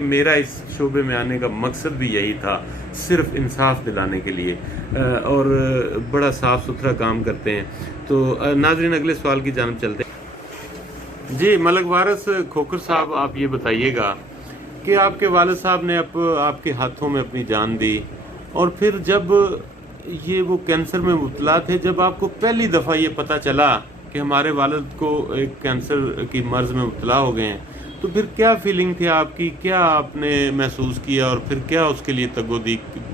میرا اس شعبے میں آنے کا مقصد بھی یہی تھا، صرف انصاف دلانے کے لیے، اور بڑا صاف ستھرا کام کرتے ہیں۔ تو ناظرین اگلے سوال کی جانب چلتے ہیں۔ جی ملک وارث کھوکھر صاحب، آپ یہ بتائیے گا کہ آپ کے والد صاحب نے آپ کے ہاتھوں میں اپنی جان دی، اور پھر جب یہ وہ کینسر میں مبتلا تھے، جب آپ کو پہلی دفعہ یہ پتہ چلا کہ ہمارے والد کو ایک کینسر کی مرض میں مبتلا ہو گئے ہیں، تو پھر کیا فیلنگ تھی آپ کی؟ کیا آپ نے محسوس کیا، اور پھر کیا اس کے لیے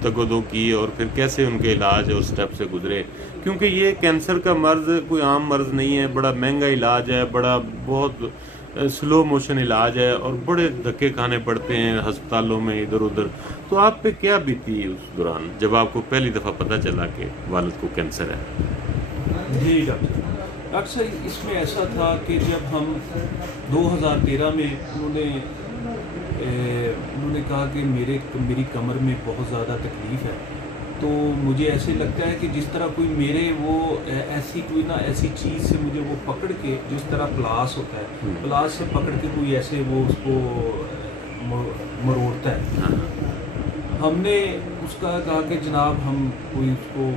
تگودو کی، اور پھر کیسے ان کے علاج اور سٹیپ سے گزرے؟ کیونکہ یہ کینسر کا مرض کوئی عام مرض نہیں ہے، بڑا مہنگا علاج ہے، بہت سلو موشن علاج ہے، اور بڑے دھکے کھانے پڑتے ہیں ہسپتالوں میں ادھر ادھر۔ تو آپ پہ کیا بیتی اس دوران جب آپ کو پہلی دفعہ پتہ چلا کہ والد کو کینسر ہے؟ جی ڈاکٹر صاحب، اس میں ایسا تھا کہ جب ہم 2013 میں انہوں نے کہا کہ میری کمر میں بہت زیادہ تکلیف ہے، تو مجھے ایسے لگتا ہے کہ جس طرح کوئی میرے وہ ایسی چیز سے مجھے وہ پکڑ کے، جس طرح پلاس ہوتا ہے، پلاس سے پکڑ کے کوئی ایسے وہ اس کو مروڑتا ہے۔ ہم نے اس کا کہا کہ جناب ہم کوئی اس کو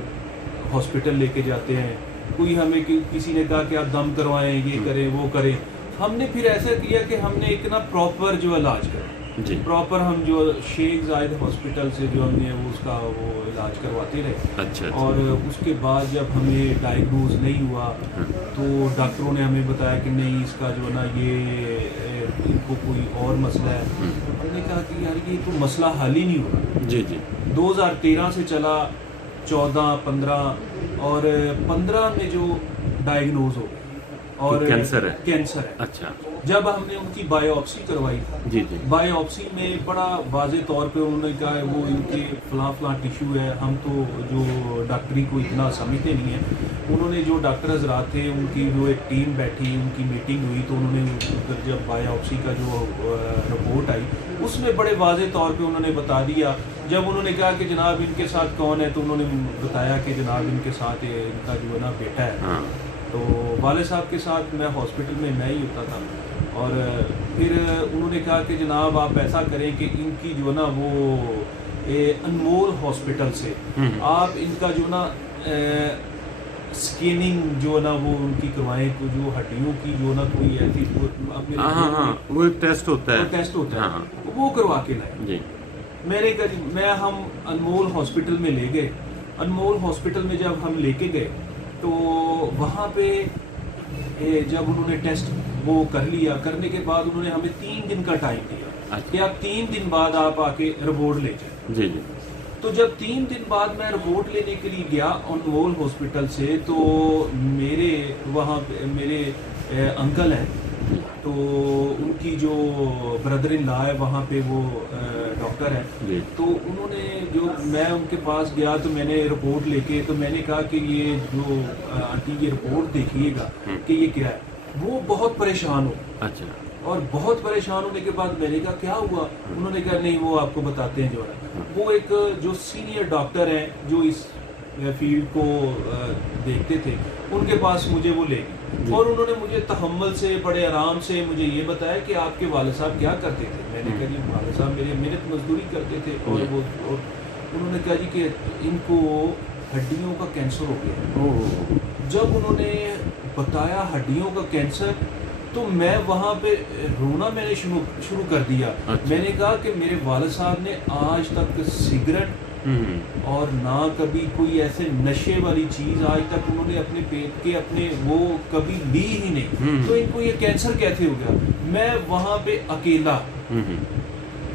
ہاسپٹل لے کے جاتے ہیں، کوئی ہمیں کسی نے کہا کہ آپ دم کروائیں، یہ کریں وہ کریں۔ ہم نے پھر ایسا کیا کہ ہم نے ایک پراپر جو علاج کرا جی پراپر، ہم جو شیخ زائد ہاسپٹل سے جو ہم نے اس کا وہ علاج کرواتے رہے۔ اچھا اور اس کے بعد جب ہمیں ڈائگنوز نہیں ہوا تو ڈاکٹروں نے ہمیں بتایا کہ نہیں، اس کا جو ہے نا یہ ان کو کوئی اور مسئلہ ہے۔ ہم نے کہا کہ یار یہ تو مسئلہ حل ہی نہیں ہوا۔ جی جی 2013 سے چلا، 14، 15 اور 15 میں جو ڈائگنوز ہو گیا اور کینسر ہے۔ اچھا جب ہم نے ان کی بایوپسی کروائی، جی جی بایوپسی میں بڑا واضح طور پہ انہوں نے کہا وہ ان کے فلاں ٹیشو ہے۔ ہم تو جو ڈاکٹری کو اتنا سمجھتے نہیں ہیں، انہوں نے جو ڈاکٹر حضرات تھے ان کی جو ایک ٹیم بیٹھی، ان کی میٹنگ ہوئی، تو انہوں نے جب بایوپسی کا جو رپورٹ آئی اس میں بڑے واضح طور پہ انہوں نے بتا دیا۔ جب انہوں نے کہا کہ جناب ان کے ساتھ کون ہے، تو انہوں نے بتایا کہ جناب ان کے ساتھ ان کا جو ہے نا بیٹا ہے۔ تو والد صاحب کے ساتھ میں ہاسپٹل میں ہی ہوتا تھا، اور پھر انہوں نے کہا کہ جناب آپ ایسا کریں کہ ان کی جو ہے نا وہ انمول ہاسپٹل سے آپ ان کا جو نا اسکیننگ جو ہے نا وہ ان کی کروائیں، تو جو ہڈیوں کی جو نا کوئی ایسی وہ ایک ٹیسٹ ہوتا ہے وہ کروا کے لائے۔ جی ہم انمول ہاسپٹل میں لے گئے۔ انمول ہاسپٹل میں جب ہم لے کے گئے تو وہاں پہ جب انہوں نے ٹیسٹ وہ کر لیا، کرنے کے بعد انہوں نے ہمیں 3 دن کا ٹائم دیا کہ آپ 3 دن بعد آپ آ کے رپورٹ لے جائیں۔ جی جی تو جب 3 دن بعد میں رپورٹ لینے کے لیے گیا انمول ہاسپٹل سے، تو وہاں پہ میرے انکل ہیں، تو ان کی جو بردر ان لا ہے وہاں پہ وہ ڈاکٹر ہے، تو انہوں نے میں ان کے پاس گیا تو میں نے رپورٹ لے کے، تو میں نے کہا کہ یہ جو آنٹی یہ رپورٹ دیکھیے گا کہ یہ کیا ہے۔ وہ بہت پریشان ہو، اچھا، اور بہت پریشان ہونے کے بعد میں نے کہا کیا ہوا؟ انہوں نے کہا نہیں وہ آپ کو بتاتے ہیں جو ہے۔ وہ ایک جو سینئر ڈاکٹر ہیں جو اس فیلڈ کو دیکھتے تھے، ان کے پاس مجھے وہ لے گئے، اور انہوں نے مجھے تحمل سے بڑے آرام سے مجھے یہ بتایا کہ آپ کے والد صاحب کیا کرتے تھے۔ میں نے کہا جی والد صاحب میرے محنت مزدوری کرتے تھے، اور انہوں نے کہا جی کہ ان کو ہڈیوں کا کینسر ہو گیا۔ جب انہوں نے بتایا ہڈیوں کا کینسر، تو میں وہاں پہ رونا میں نے شروع کر دیا۔ میں نے کہا کہ میرے والد صاحب نے آج تک سگریٹ اور نہ کبھی کوئی ایسے نشے والی چیز آج تک انہوں نے اپنے پیٹ کے وہ کبھی لی ہی نہیں، تو ان کو یہ کینسر کیسے ہو گیا؟ میں وہاں پہ اکیلا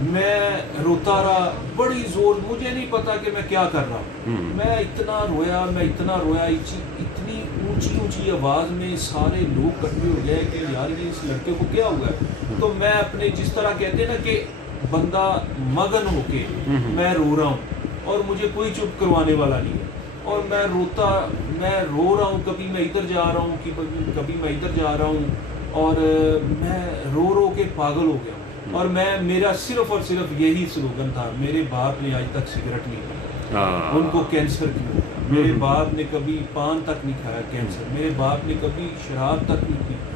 میں روتا رہا بڑی زور، مجھے نہیں پتا کہ میں کیا کر رہا ہوں۔ میں اتنا رویا اتنی اونچی آواز میں سارے لوگ اکٹھے ہو گئے کہ یار یہ اس لڑکے کو کیا ہوا ہے۔ تو میں اپنے جس طرح کہتے ہیں نا کہ بندہ مگن ہو کے میں رو رہا ہوں، اور مجھے کوئی چپ کروانے والا نہیں ہے، اور میں رو رہا ہوں، کبھی میں ادھر جا رہا ہوں، کبھی میں ادھر جا رہا ہوں، اور میں رو کے پاگل ہو گیا ہوں۔ اور میرا صرف اور صرف یہی سلوگن تھا، میرے باپ نے آج تک سگریٹ نہیں پیا، ان کو کینسر کیوں ہوا؟ میرے باپ نے کبھی پان تک نہیں کھایا کینسر، میرے باپ نے کبھی شراب تک نہیں پی،